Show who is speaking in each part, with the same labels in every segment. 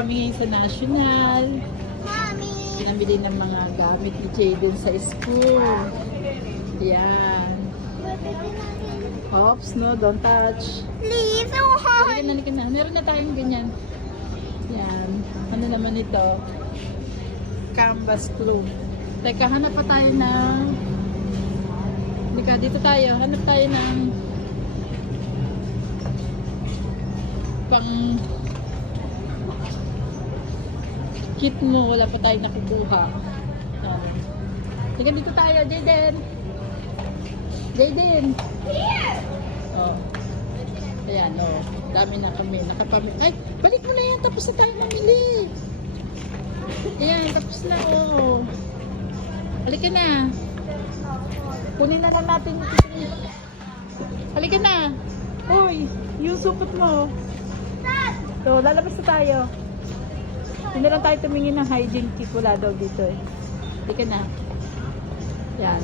Speaker 1: kami ngayon sa National. Pinamili ng mga gamit ni Jaden sa school. Yan. Oops, no, don't touch.
Speaker 2: Please, oh,
Speaker 1: Halika na, halika na. Meron na tayong ganyan. Yan. Ano naman ito? Canvas glue. Teka, hanap pa tayo ng... Halika, dito tayo. Hanap tayo ng... Pang... Kit mo. Wala pa tayo nakukuha. Yan. Halika, dito tayo. Jaden! Jaden! Oh. Ayan, oh. Dami na kami. Nakapamili. Ay, balik mo na yan. Tapos na tayo mamili. Ayan, tapos na, oh. Halika na. Kunin na lang natin. yung- Halika na. Uy, yung supot mo. So, lalabas na tayo. Hindi lang tayo tumingin ng hygiene kit. Wala daw dito eh. Halika na. Yan.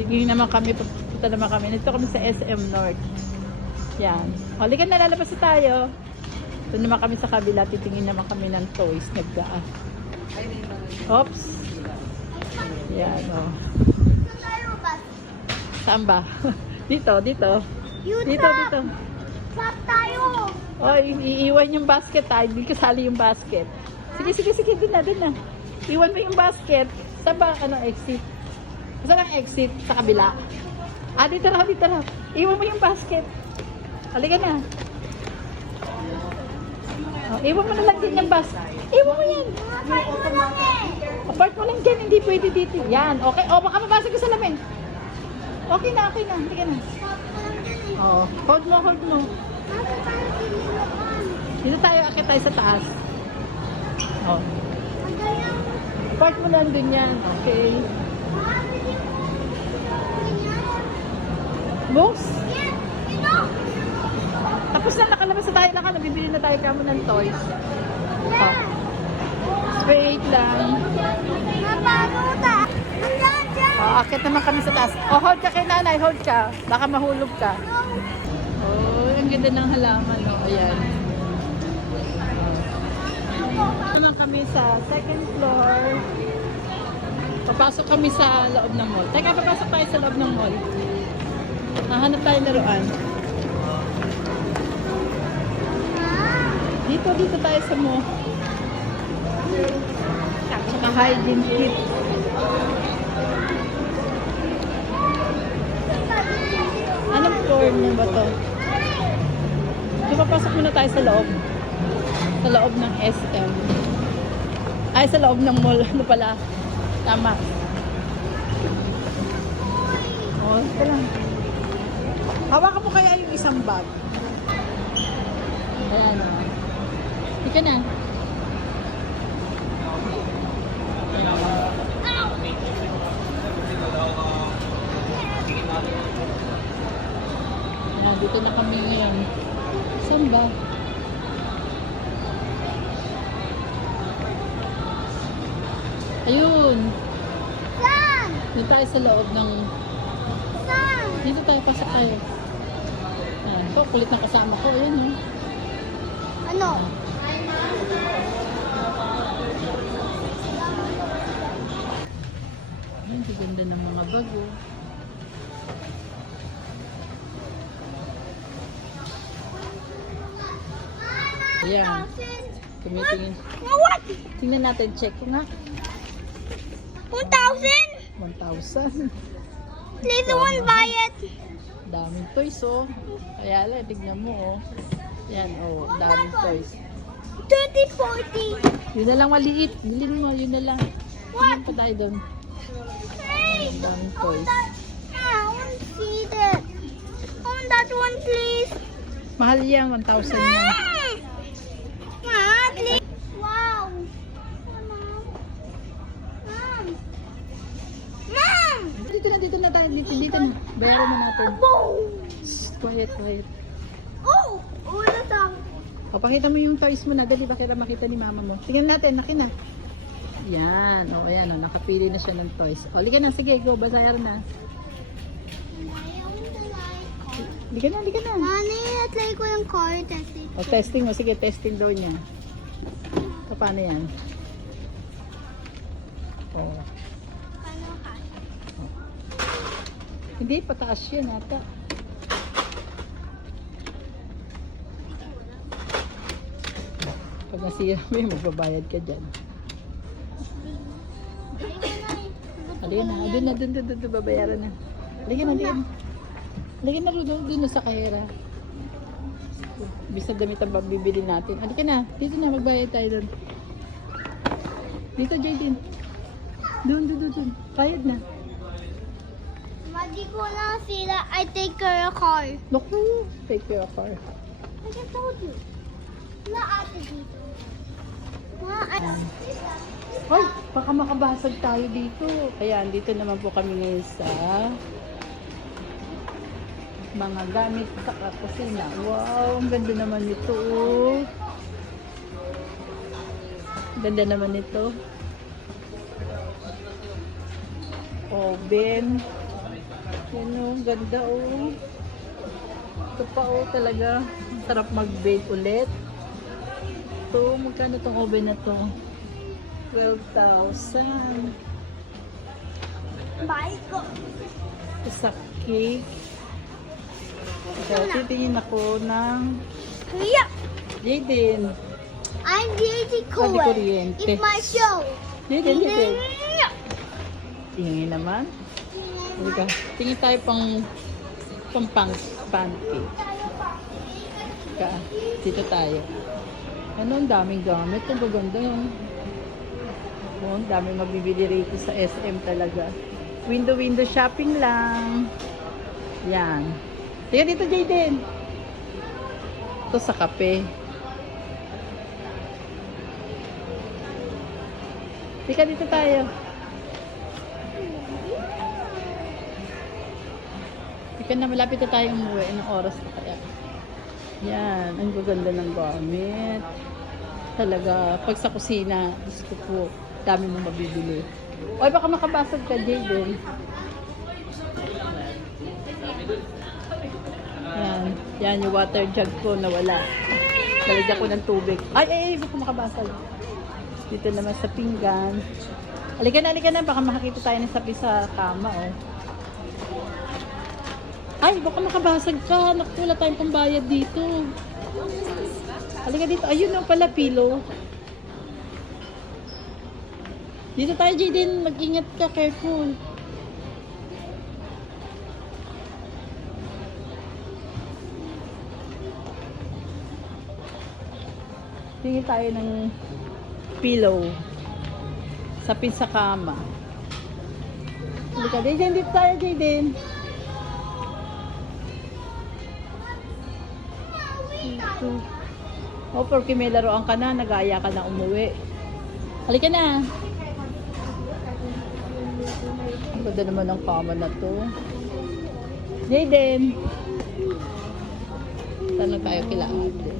Speaker 1: Tingin naman kami. Pupunta naman kami. Nito kami sa SM North. Yan. O, halika na, lalabas na tayo. Doon naman kami sa kabila, titingin naman kami ng toys, nagdaan. Oops. Yan, o. Saan ba? dito, dito. Dito, dito.
Speaker 2: Trap tayo.
Speaker 1: Oy, iiwan yung basket ha. Hindi kasali yung basket. Sige, sige, sige. Doon na, doon na. Iwan mo yung basket. Saan ba, ano, exit? Saan ang exit? Sa kabila. Ah, dito na, dito na. Iwan mo yung basket. Halika na. Oh, iwan mo na lang din yung basket. Iwan mo yan.
Speaker 2: Kapag mo lang eh.
Speaker 1: Apart mo lang dyan, hindi pwede dito. Yan, okay. O, baka mabasag ka sa lamin. Okay na, okay na. Halika na. Oh, hold mo, hold mo. Dito tayo, akit tayo sa taas. Oh. Park mo lang dun yan. Okay. Books? Tapos na nakalabas na tayo lang. Ano, bibili na tayo kamo ng toys.
Speaker 2: Yan.
Speaker 1: Wait lang.
Speaker 2: Diyan.
Speaker 1: Oh, akit naman kami sa taas. Oh, hold ka kay nanay. Hold ka. Baka mahulog ka. Oh, ang ganda ng halaman. Oh, ayan. Naman kami sa second floor. Papasok kami sa loob ng mall. Teka, papasok tayo sa loob ng mall. Nahanap tayo laruan. Dito, dito tayo sa mo. Tsaka hygiene kit. Anong floor mo ba to? Papasok muna tayo sa loob. Sa loob ng SM. Ay, sa loob ng mall. Ano pala? Tama. Oh, ito lang. Hawakan mo kaya yung isang bag. Ayan. oh. Hindi ka na. Ayan, dito na kami ngayon. Saan ba? Ayun.
Speaker 2: Saan?
Speaker 1: Dito tayo sa loob ng...
Speaker 2: Saan?
Speaker 1: Dito tayo, pasok tayo. Ayan, ito, kulit na kasama ko. Ayan, oh.
Speaker 2: Ano?
Speaker 1: Ayan, ang ganda ng mga bago. Ayan, tumitingin.
Speaker 2: What?
Speaker 1: Tingnan natin, check ko nga.
Speaker 2: 1,000?
Speaker 1: 1,000.
Speaker 2: Please, one buy it.
Speaker 1: Daming toys, oh. Kaya lang, tignan mo, oh. Yan, oh, daming toys.
Speaker 2: 30, 40.
Speaker 1: Yun na lang maliit. Bilhin mo, yun na lang. Tingnan pa tayo doon.
Speaker 2: Hey!
Speaker 1: Daming toys.
Speaker 2: Ah, I want to see that. I want that one, please.
Speaker 1: Mahal yan, 1,000 yan. Na, dito. Dito, na. Bayaran na natin. Shh, quiet, quiet.
Speaker 2: Oh, oh, that's all.
Speaker 1: O, pakita mo yung toys mo na. Dali, pakita makita ni mama mo. Tingnan natin, naki na. Yan, o, ayan, o, nakapili na siya ng toys. O, liga na, sige, go, basayaran na. Liga na, liga na.
Speaker 2: Mani, at like ko yung car testing.
Speaker 1: O, testing mo, sige, testing daw niya. Paano yan? Oh.
Speaker 2: Paano ka?
Speaker 1: Hindi, pataas yun ata. Pag nasira mo yun, magbabayad ka dyan. Halika na, doon na, doon, doon, doon, doon, babayaran na. Halika na, na. Halika na, doon, doon, doon sa kahera. Bisa damit ang bibili natin. Halika na, dito na, magbayad tayo doon. Dito, Jaden. Doon, doon, doon, doon. Bayad na.
Speaker 2: Madi ko na sila. I take your car.
Speaker 1: Naku, take your car.
Speaker 2: I just told you. Na ate dito. Na ate.
Speaker 1: Hoy, baka makabasag tayo dito. Kaya andito naman po kami ngayon sa mga gamit sa kusina. Wow, ang ganda naman nito. Ganda naman nito. Oven. Yan oh, ganda oh. Ito pa oh talaga. Sarap mag-bake ulit. Ito, magkano tong oven na to? 12,000.
Speaker 2: Bye ko.
Speaker 1: Sa cake. So, titingin ako ng
Speaker 2: Kuya,
Speaker 1: Jaden.
Speaker 2: I'm
Speaker 1: Pwede
Speaker 2: Cohen. It's my show.
Speaker 1: Jaden, Jaden. Tingin naman. Halika. Tingin tayo pang pang pang pancake. Ka, dito tayo. Ano, ang daming gamit. Ang gaganda yung Oh, ang daming mabibili rito sa SM talaga. Window-window shopping lang. Yan. Tingnan dito, Jaden. Ito sa kape. Tika dito tayo. Tika na malapit na tayong umuwi. Anong oras na kaya? Yan. Ang gaganda ng gamit. Talaga. Pag sa kusina, gusto ko po, dami mong mabibili. Oy, baka makabasag ka, Jaden. Yan. Yan yung water jug ko na wala. Talagyan ko ng tubig. Ay, ay, ay, baka makabasag. Dito naman sa pinggan. Halika na, halika na. Baka makakita tayo ng sapi sa kama, oh. Ay, baka makabasag ka. Naku, wala tayong pambayad dito. Halika dito. Ayun na pala, pillow. Dito tayo, Jaden. Mag-ingat ka. Careful. Tingin tayo ng pillow. Sa kama. Halika, Jaden. Dito tayo, Jaden. Dito. O, porque may laruan ka na. Nag-aaya ka na umuwi. Halika na. Ang ganda naman ng kama na to. Jaden. Tanong tayo kila ate.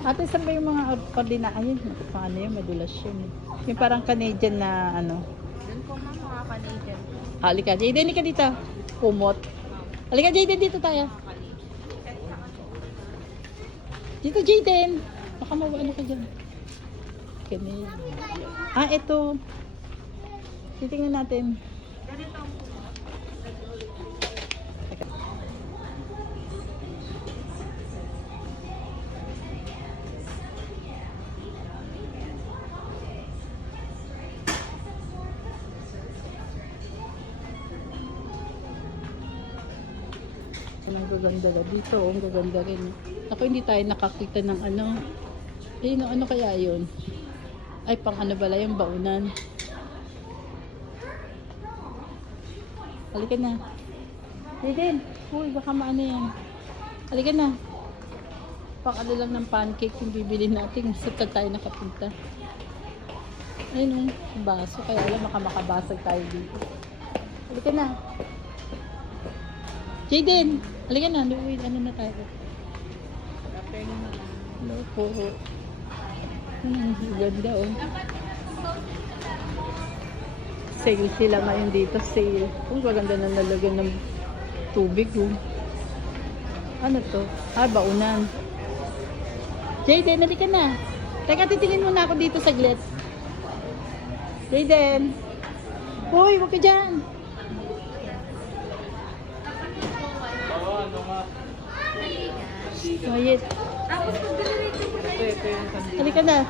Speaker 1: Ate, saan ba yung mga ordina? Ayun, paano yun? Madulas yun. Yung parang Canadian na ano.
Speaker 3: Doon po mga Canadian.
Speaker 1: Halika, Jaden, halika dito. Kumot. Halika, Jaden, dito tayo. Dito, Jaden. Baka mawala ka dyan. Canadian. Ah, ito. Titingnan natin. Ang gaganda na dito, oh, ang gaganda rin. Ako hindi tayo nakakita ng ano. Ayun, ano kaya yun? Ay, pang ano bala yung baunan. Halika na. Jaden, uy, baka maano yan. Halika na. Pang ano lang ng pancake yung bibili natin. Saan tayo nakapunta? Ayun, oh, baso. Kaya alam, baka makabasag tayo dito. Halika na. Jaden, halika na. Luwi, ano na tayo. Hello po. Hmm, ganda oh. Sale sila ngayon dito, sale. Kung maganda na nalagyan ng tubig oh. Ano to? Ah, baunan. Jayden, nali ka na. Teka, titingin muna ako dito saglit. Jayden. Hoy, huwag ka dyan. Quiet. Halika na.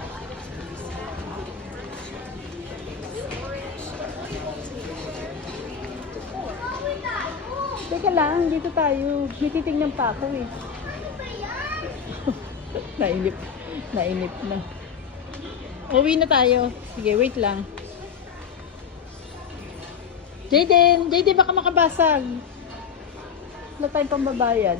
Speaker 1: Teka lang, dito tayo. May titignan pa ako eh. Nainip. Nainip na. Uwi na tayo. Sige, wait lang. Jayden! Jayden, baka makabasag. Wala tayong pambabayad.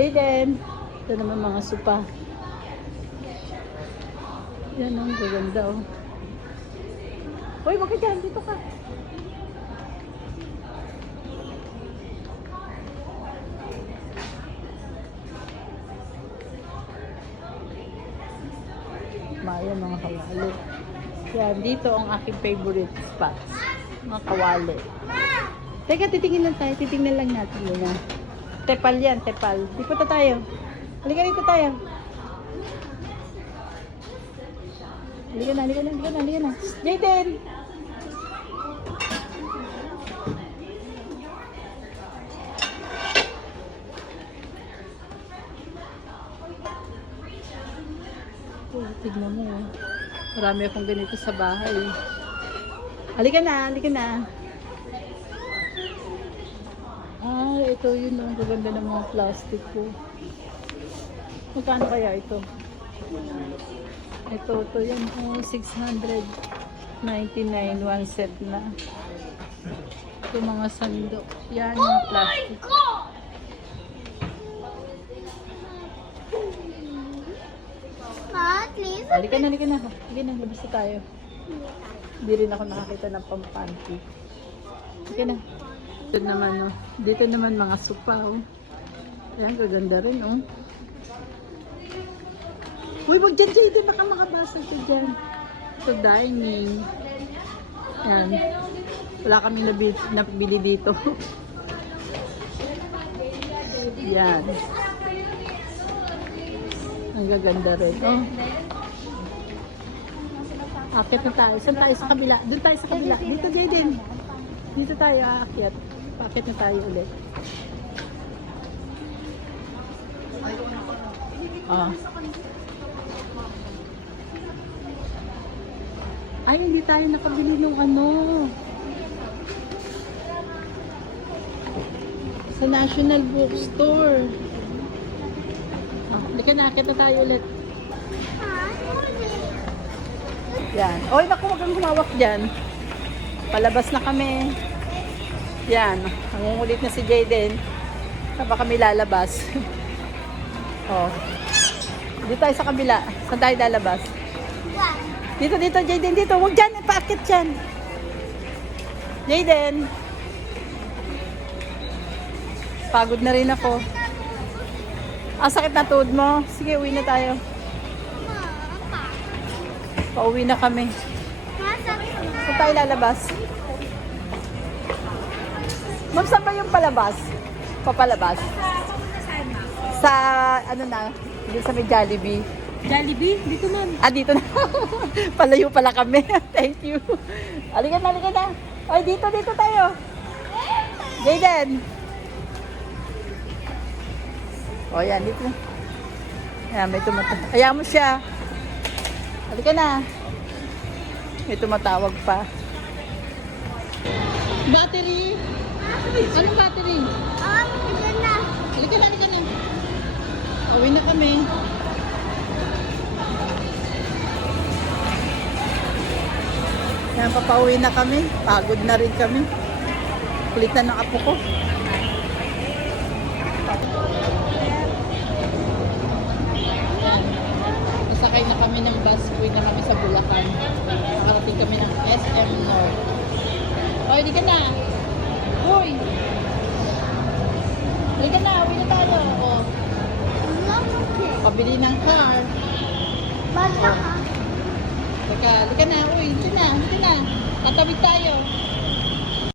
Speaker 1: Jayden! Ito naman mga supa. Yan ang gaganda oh. Hoy, wag ka dyan. Dito ka. Maya mga kawali. Yan, dito ang aking favorite spots. Mga kawali. Teka, titingin lang tayo. Titingnan lang natin muna. Tepal yan, tepal. Dito ta tayo. Halika rito tayo. Halika na, halika na, halika na, halika na. Jayden! Oh, tignan mo. oh. Marami akong ganito sa bahay. Halika na, halika na. Ah, ito yun. Ang gaganda ng mga plastic ko. Magkano kaya ito? Ito, ito yan. Oh, 699 one set na. Ito mga sandok. Yan, mga plastic.
Speaker 2: Ma, please.
Speaker 1: Halika na, halika na. Halika na, labas na tayo. Hindi rin ako nakakita ng pampanty. Halika na. Dito naman, oh. Dito naman mga supa, oh. Ayan, gaganda rin, oh. Uy, wag dyan, Jayden. Baka makabasag ka dyan. So, dining. Ayan. Wala kami nabili, dito. Yan. Ang gaganda rin. Oh. Akit na tayo. Saan tayo sa kabila? Doon tayo sa kabila. Dito din. Dito tayo aakyat. Paakit na tayo ulit. Ah. Ay, hindi tayo nakabili ng ano. Sa National Bookstore. Ah, halika na, akit na tayo ulit. Yan. Oy, naku, wag kang humawak dyan. Palabas na kami. Yan. Nangungulit na si Jayden. Saan pa kami lalabas? oh. Dito tayo sa kabila. Saan tayo lalabas? Dito, dito, Jayden, dito. Huwag dyan, paakit dyan. Jayden. Pagod na rin ako. Ang sakit na tuhod mo. Sige, uwi na tayo. Pauwi na kami. Saan tayo lalabas? Ma'am, saan ba yung palabas? Papalabas? Sa, ano na, dito sa may Jollibee.
Speaker 3: Jollibee? Dito na.
Speaker 1: Ah, dito na. Palayo pala kami. Thank you. Halika na, halika na. Ay, dito, dito tayo. Jayden. O, yan, dito. Ayan, may tumatawag. Ayaw mo siya. Halika na. May tumatawag pa. Battery. Anong battery?
Speaker 2: Ah, yan na.
Speaker 1: Halika na, halika na. Uwi na kami. Yan, papauwi na kami. Pagod na rin kami. Kulit na ng apo ko. Nasakay na kami ng bus. Uwi na kami sa Bulacan. Nakarating kami ng SM North. O, hindi ka na. Uy! Hindi ka na. Uwi na tayo. O, pabili ng car.
Speaker 2: Basta ka.
Speaker 1: Teka, halika na. Uy, halika na. Halika na. Tatawid tayo.